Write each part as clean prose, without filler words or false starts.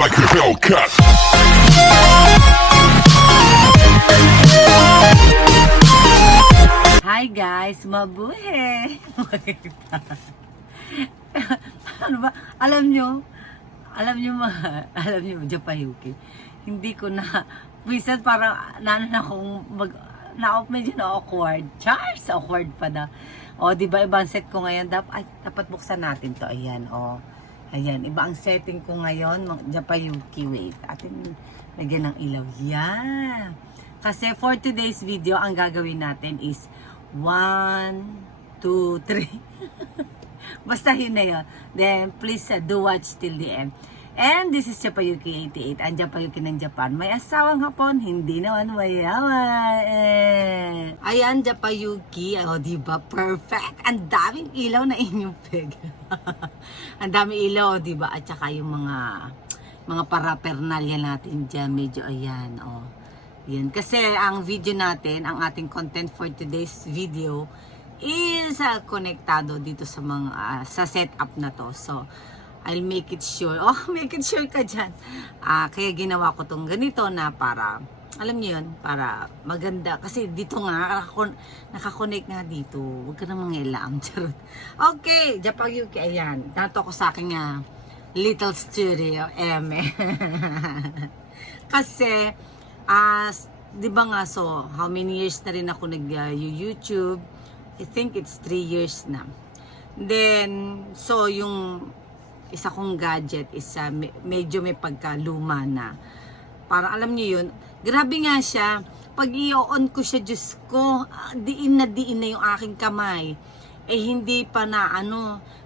like a Hellcat. Hi guys, mabuhay! Ano ba? Alam nyo, Japayuki, hindi ko na, minsan parang medyo na-awkward. Charles, awkward pa na. O, diba, ibang set ko ngayon. Dapat buksan natin to. Ayan, o. Ayan, iba ang setting ko ngayon. Japayuki, wait. Atin, lagyan ng ilaw. Yan. Kasi for today's video, ang gagawin natin is 1, 2, 3. Basta yun na yun. Then, please do watch till the end. And this is Japayuki 88. Ang Japayuki ng Japan. May asawang Hapon, hindi naman mayaman. Ayan, Japayuki. O, diba? Perfect. Ang daming ilaw na inyong peg. Ang daming ilaw, diba? At saka yung mga paraphernalia natin dyan. Medyo ayan, o. Yan. Kasi ang video natin, ang ating content for today's video is konektado dito sa mga sa setup na to. So, I'll make it sure. Oh, make it sure ka dyan. Kaya ginawa ko tong ganito na para, alam niyo yun, para maganda. Kasi dito nga, nakakonect nga dito. Huwag ka na mangialam. Charot. Okay, Japayuki, ayan. Dato ko sa aking little studio, Kasi, di ba nga, so, how many years na rin ako nag-YouTube? I think it's 3 years na. Then, so, yung isa kong gadget is medyo may pagkaluma na. Para alam niyo yun, grabe nga siya. Pag i-on ko siya, Diyos ko, diin na yung aking kamay. Eh, hindi pa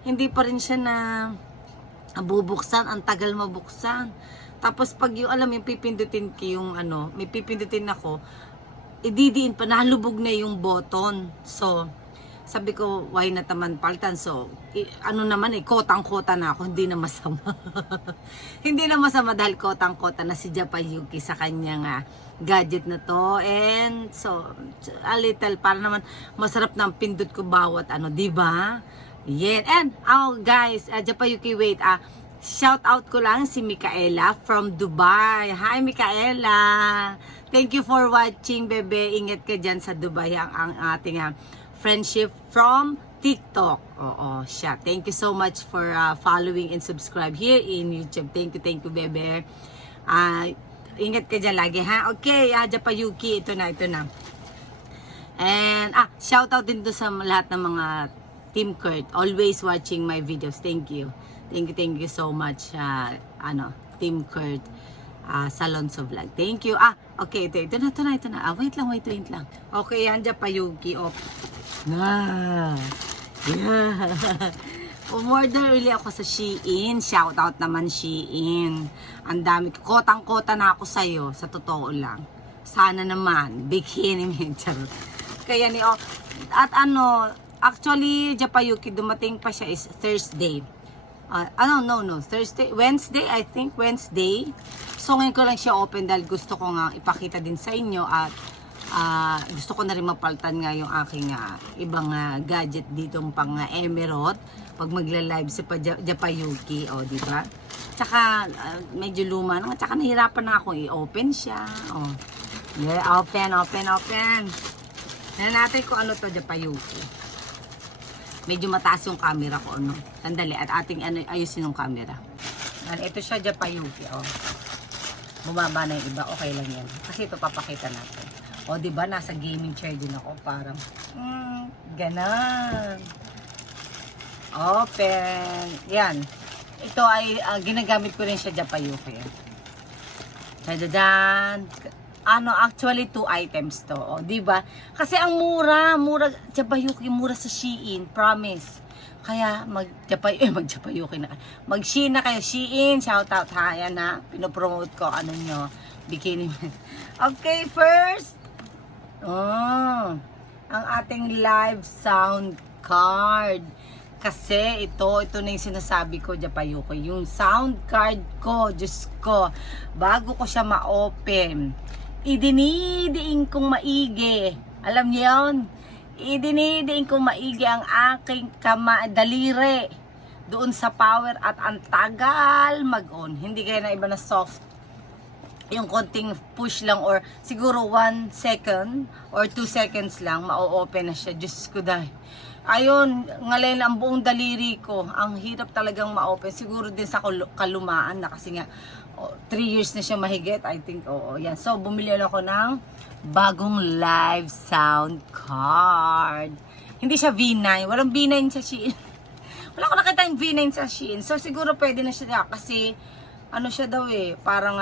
hindi pa rin siya na bubuksan. Ang tagal mabuksan. Tapos pag yung, yung pipindutin ko yung may pipindutin ako, ididiin pa, nalubog na yung button. So, sabi ko, why not naman paltan? So, kotang-kota na ako, hindi na masama. Hindi na masama dahil kotang-kota na si Japayuki sa kanyang gadget na to. And so, a little, para naman masarap na ang pindot ko bawat diba? Yeah. And, guys, Japayuki, wait, shout out ko lang si Micaela from Dubai. Hi, Micaela! Thank you for watching, bebe. Ingat ka dyan sa Dubai, ang ating friendship from TikTok. Oo, siya. Thank you so much for following and subscribe here in YouTube. Thank you, bebe. Ingat ka dyan lagi, ha? Okay, Japayuki, ito na. And, shout out din to sa lahat ng mga Team Kurt. Always watching my videos. Thank you. Thank you so much, Team Kurt. Salonso Vlog. Thank you. Okay, ito na. Wait lang. Okay, yan, Japayuki. Yeah. Umorder uli ako sa Shein. Shout out naman Shein. Ang dami. Kotang-kota na ako sa'yo. Sa totoo lang. Sana naman. Bikini me. Charot. Kaya at actually, Japayuki, dumating pa siya is Thursday. No. Thursday. Wednesday, I think. Wednesday. So, ngayon ko lang siya open dahil gusto ko nga ipakita din sa inyo at gusto ko na rin mapaltan nga yung aking ibang gadget ditong pang Emerald pag magla-live si Japayuki, diba? Tsaka medyo luma na, tsaka nahirapan na akong i-open siya. Yeah, open. Tignan natin kung ano to, Japayuki. Medyo mataas yung camera ko, Sandali, at ating ayusin yung camera. Ito siya, Japayuki, Bumaba na yung iba, okay lang yan. Kasi ito papakita natin. Diba, nasa gaming chair din ako, parang, ganon. Open. Yan. Ito ay, ginagamit ko rin siya, Japayuki. Tadadan. Actually, 2 items to. Diba? Kasi ang mura, Japayuki, mura sa Shein, promise. Kaya, mag-Japayuki na. Mag-Shein na kayo. Shein, shout out, ha. Yan, ha. Pinopromote ko, nyo, bikini. Okay, first, ang ating live sound card. Kasi ito na yung sinasabi ko, Japayuki. Yung sound card ko, Diyos ko, bago ko siya ma-open, idinidiin kong maigi. Alam niyo yun? Idinidiin kong maigi ang aking daliri. doon sa power at ang tagal mag-on. Hindi gaya na iba na soft. Yung konting push lang or siguro 1 second or 2 seconds lang, ma-open na siya. Diyos ko dahil. Ayun, ngalain ang buong daliri ko. Ang hirap talagang ma-open. Siguro din sa kalumaan na kasi nga 3 years na siya mahigit. I think, oo. Yan. So, bumili ako ng bagong live sound card. Hindi siya V9. Walang V9 sa Shein. Wala ko nakita yung V9 sa Shein. So, siguro pwede na siya kasi ano siya daw eh. Parang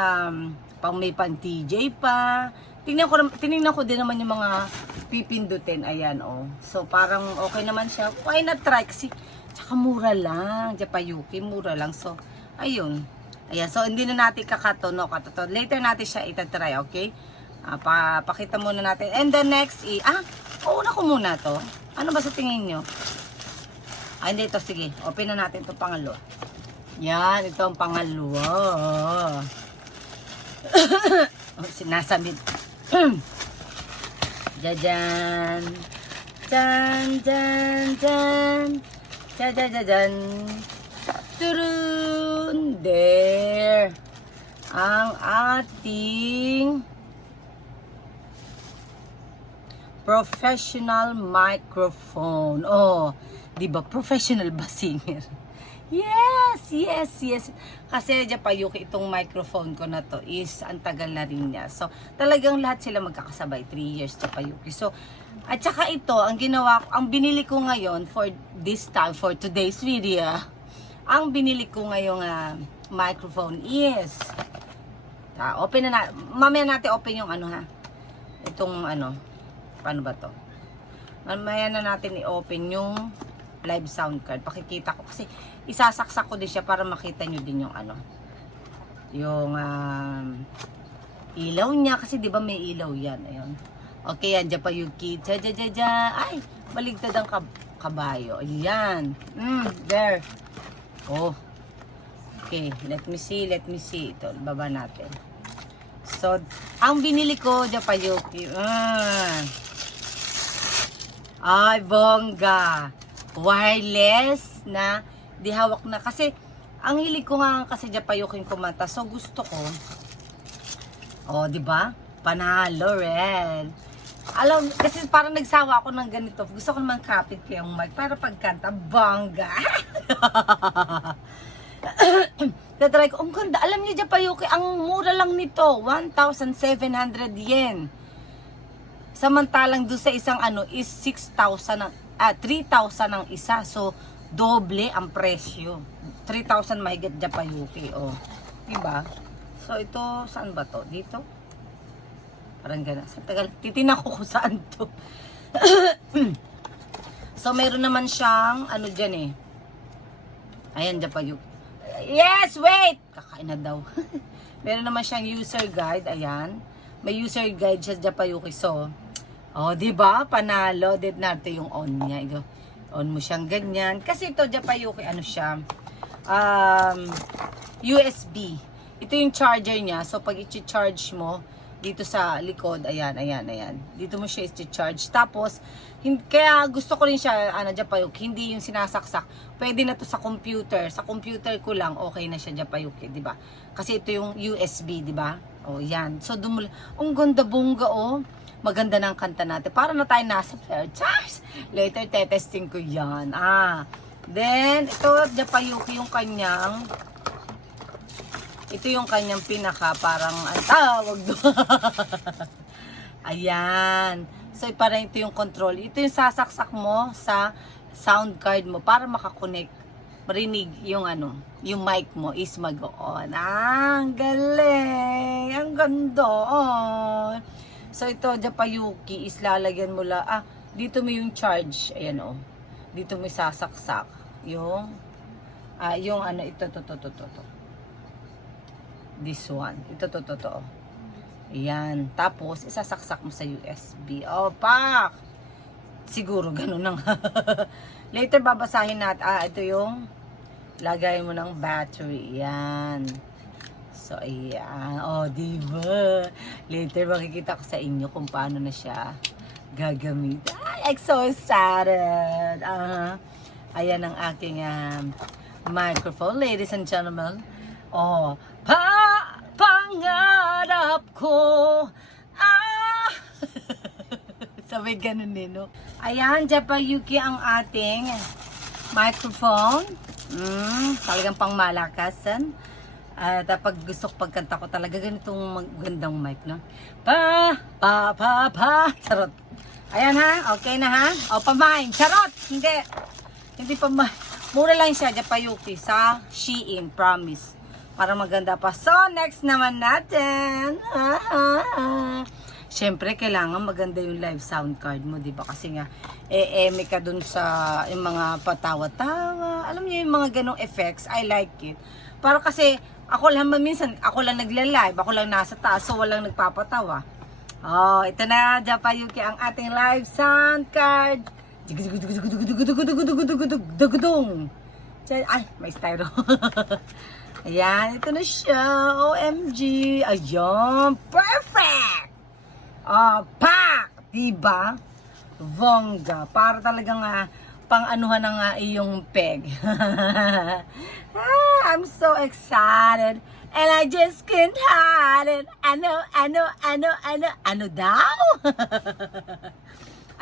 pang may pan TJ pa. Tinignan ko din naman yung mga pipindutin. Ayan, oh. So, parang okay naman siya. Why not try? Kasi, tsaka mura lang. Japayuki, mura lang. So, ayun. Ayan. So, hindi na natin kakato, no? Katato. Later natin siya itatry, okay? Pakita muna natin. And the next una ko muna to. Ano ba sa tingin nyo? Hindi ito. Sige. Open na natin itong pangalawa. Yan. Ito ang pangalawa. Sinasamid. Jajan. Jan, jan, jan. Jajajajan. Turun. There. Ang ating professional microphone. Oh, 'di ba professional ba singer? Yes, yes, yes. Kasi Japayuki itong microphone ko na to is ang tagal na rin niya. So, talagang lahat sila magkakasabay 3 years Japayuki. So, at saka ito, ang ginawa ko, ang binili ko ngayon for this time, for today's video, ang binili ko ngayong microphone is open na mamaya natin open yung itong paano ba to? Mamaya na natin i-open yung live sound card. Pakikita ko kasi isasaksak ko din siya para makita nyo din yung yung ilaw niya kasi 'di ba may ilaw yan. Ayun. Okay, yan Japayuki. Ay, baligtad ang kabayo. Ayan. There. Oh. Okay, let me see. Ito, baba natin. So, ang binili ko Japayuki. Ay, bongga. Wireless na di hawak na. Kasi, ang hilig ko nga kasi Japayuki kumanta. So, gusto ko. Oh, di ba? Panalo rin. Alam, kasi parang nagsawa ako ng ganito. Gusto ko naman kapit ko yung mic para pagkanta, bongga. Tatry ko, ang ganda. Alam niyo Japayuki, ang mura lang nito. 1,700 yen. Samantalang doon sa isang is 6,000 3,000 ang isa. So, doble ang presyo. 3,000 mahigit Japayuki. Oh. Diba? So, ito, saan ba to? Dito? Parang gana. Sa tagal, titina ko kung saan to. So, meron naman siyang, dyan eh. Ayan, Japayuki. Yes, wait! Kakain na daw. Meron naman siyang user guide. Ayan. May user guide siya Japayuki. So, diba? Panalo. Dito natin yung on niya. Ito. On mo siyang ganyan. Kasi ito, Japayuki, siya? USB. Ito yung charger niya. So, pag i-charge mo, dito sa likod, ayan. Dito mo siya i-charge. Tapos, kaya gusto ko rin siya, Japayuki, hindi yung sinasaksak. Pwede na to sa computer. Sa computer ko lang, okay na siya, Japayuki, di ba? Kasi ito yung USB, di ba? Yan. So, ang ganda bongga, Maganda ng kanta natin. Para na tayo nasa fair charge. Later, testing ko yan. Then, ito, Japayuki, yung kanyang pinaka, parang, tawag doon. Ayan. So, parang ito yung control. Ito yung sasaksak mo sa sound card mo para makakonect. Marinig yung yung mic mo is mag-on. Ang galing. Ang ganda. So, ito, Japayuki, is lalagyan mo dito mo yung charge. Ayan, Dito mo sasaksak. Yung ito, to. This one. Ito, to. Ayan. Tapos, isasaksak mo sa USB. Pak! Siguro, ganun lang. Later, babasahin natin. Ito yung lagay mo ng battery. Ayan. So, ayan. Diba? Later, makikita ko sa inyo kung paano na siya gagamit. Ay, I'm so excited. Ayan ang aking microphone, ladies and gentlemen. Oh, pangarap ko. Sabay ganun din, no? Ayan, Japayuki ang ating microphone. Talagang pang malakasan. At pag gusto ko pagkanta ko talaga ganitong magandang mic, no? Charot. Ayan ha, okay na ha? O, pamain. Charot! Hindi pamain. Mura lang siya, Japayuki, sa Shein, promise. Para maganda pa. So, next naman natin. Siyempre, kailangan maganda yung live sound card mo, di ba? Kasi nga, eme ka dun sa yung mga patawa-tawa. Alam niyo yung mga ganong effects, I like it. Para kasi, ako lang minsan, ako lang nagla-live, ako lang nasa taas, so walang nagpapatawa. Oh, ito na, Japayuki, ang ating live sound card. Ay, may styro. Ayan, ito na siya. OMG. Ayan, perfect! Pak! Diba? Bongga. Para talagang pang-anuhan ng iyong peg. I'm so excited. And I just can't hide it. Ano daw?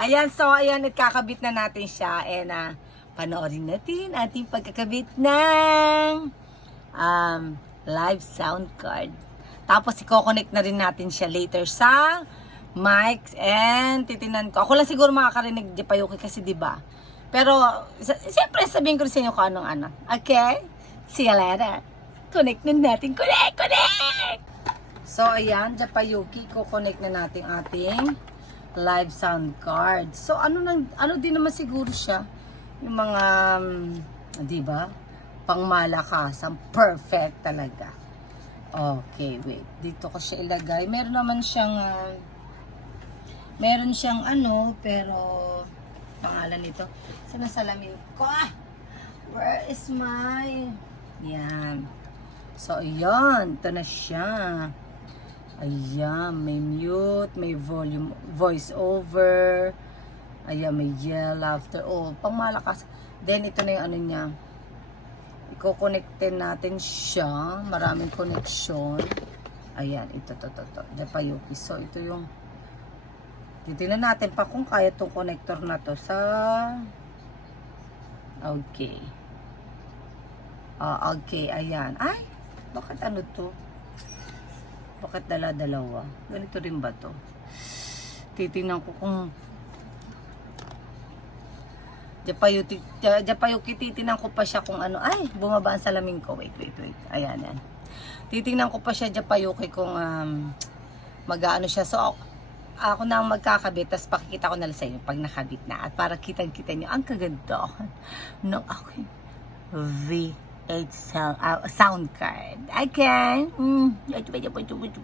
Ayan, so ayan, nagkakabit na natin siya. And panoorin natin ating pagkakabit ng live sound card. Tapos i-connect na rin natin siya later sa mic, and titinan ko. Ako lang siguro makakarinig, Japayuki, kasi diba? Pero siyempre sabihin ko rin sa inyo kung anong ano. Okay? See you later. Connect na natin. Connect! So ayan, Japayuki, i-connect na natin ating live sound card. So ano din naman siguro siya, yung mga diba, pangmalakasan, perfect talaga. Okay, wait, dito ko siya ilagay. Meron naman siyang ano, pero pangalan nito, sinasalamin ko. Where is my, yan. So ayan, ito na siya. Ayan, may mute, may volume, voice over. Ayan, may yell after. Oh, pangmalakas. Then, ito na yung ano niya. I-connectin natin siya. Maraming connection. Ayan, ito. Japayuki. So, ito yung titignan natin pa kung kaya itong connector na to sa okay. Okay, ayan. Ay, bakit ano to? Bakit dala-dalawa? Ganito rin ba to? Titingnan ko kung Japayuki, titingnan ko pa siya kung ano. Ay, bumaba ang salamin ko. Wait. Ayan. Titingnan ko pa siya, Japayuki, kung mag-ano siya. So, ako na ang magkakabit, tapos pakikita ko na lang sa inyo pag nakabit na. At para kitang-kita nyo ang kagandahan ng aking V8 sound card. Okay.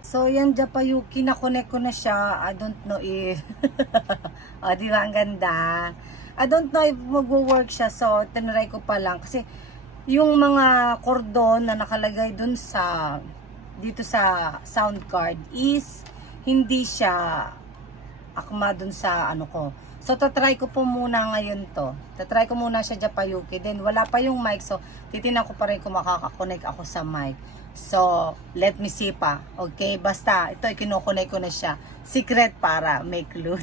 So, yan, Japayuki, na-connect ko na siya. I don't know if di ba ang ganda? I don't know if mag-work siya, so tinry ko pa lang. Kasi yung mga cordon na nakalagay dun sa dito sa sound card is hindi siya akma dun sa ano ko. So tatry ko po muna ngayon to. Tatry ko muna siya, Japayuki. Then wala pa yung mic, so titingnan ko pa rin kung makaka-connect ako sa mic. So, let me see pa. Okay, basta ito ikino-connect ko na siya. Secret para may clue.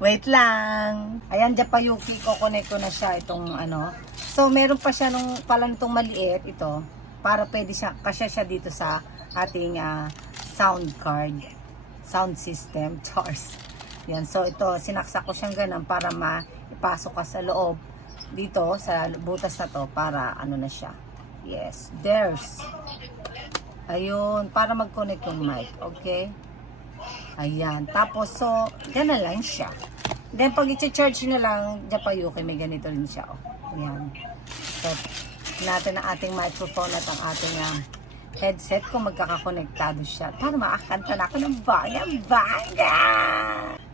Wait lang. Ayan, Japayuki, ko-connect ko na siya itong ano. So, meron pa siya nung pala nitong maliit ito para pwede siya kasya siya dito sa ating sound card, sound system, chars. Yan, so ito sinaksak ko siyang ganun para maipasok ka sa loob dito sa butas na to para ano na siya. Yes, there's. Ayun, para mag-connect yung mic, okay? Ayan, tapos so, gana lang siya. Then, pag i-charge na lang, Japayuki, may ganito rin siya, oh. Ayan. So, natin ang ating microphone at ang ating headset kung magkakakonektado siya. Para makakanta na ako ng banga.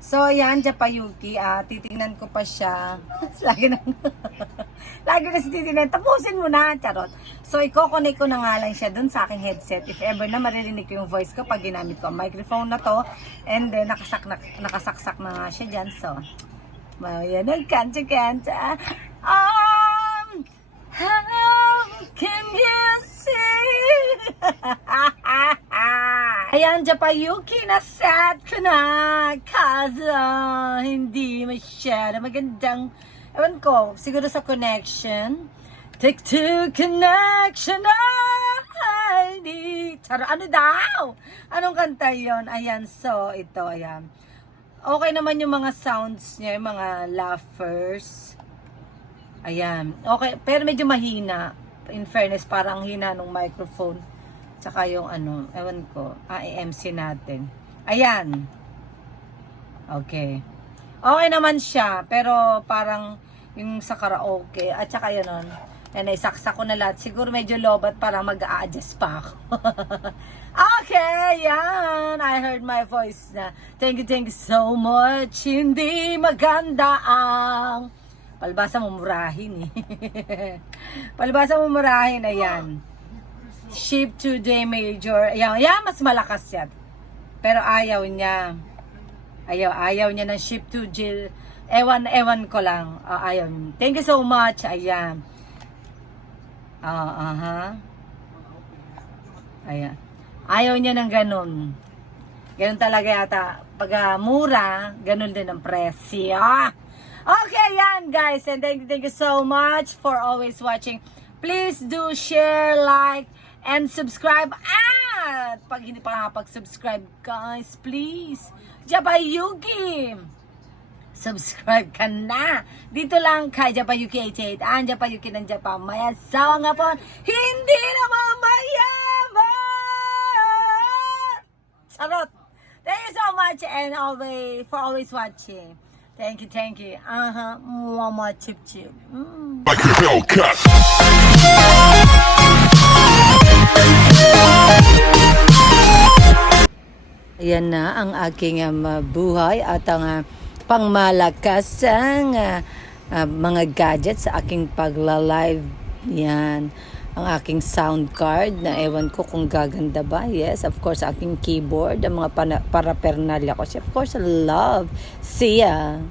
So, ayan, Japayuki, titignan ko pa siya. Lagi na si titignan. Tapusin mo na, charot. So, i-connect ko na nga lang siya dun sa aking headset. If ever na maririnig ko yung voice ko pag ginamit ko ang microphone na to. And then, nakasaksak na nga siya dyan. So, ayan, nagkanta-kanta. How can you see? Ayan, Japayuki, naset ko na. Kaso, hindi masyado magandang, ewan ko, siguro sa connection. Take two connection, I need. Charo, ano daw? Anong kanta yon? Ayan, so, ito, ayan. Okay naman yung mga sounds niya, yung mga laughers. Ayan. Okay, pero medyo mahina. In fairness, parang hina ng microphone. Tsaka yung ano, ewan ko, AMC natin. Ayan. Okay. Okay naman siya, pero parang yung sa karaoke, at saka yun nun, isaksak ko na lahat. Siguro medyo low, but parang mag-a-adjust pa ako. Okay, yan. I heard my voice na. Thank you so much. Hindi maganda ang palibasa mo murahin eh. Palibasa mo murahin, ayan. Shift to D major. Ayan, mas malakas yan. Pero ayaw niya. Ayaw niya ng shift to G. Ewan ko lang. Ayaw. Thank you so much. Ayan. Ayan. Ayaw niya ng ganun. Ganun talaga yata. Pag mura, ganun din ang presyo. Okay, yan guys. And thank you so much for always watching. Please do share, like, and subscribe. At pag hindi pa nakapag-subscribe, guys, please, Japayuki, subscribe ka na. Dito lang kay Japayuki 88. Ang Japayuki ng Japan. May asawa nga po. Hindi naman mayaman. Sarot. Thank you so much and for always watching. Thank you. Mama chip. Like a Hellcat. Ayan na ang aking buhay at ang pangmalakasang mga gadgets sa aking pagla-live. Yan. Ang aking sound card na ewan ko kung gaganda ba. Yes, of course, aking keyboard, ang mga paraphernalia ko. Of course, I love. See ya!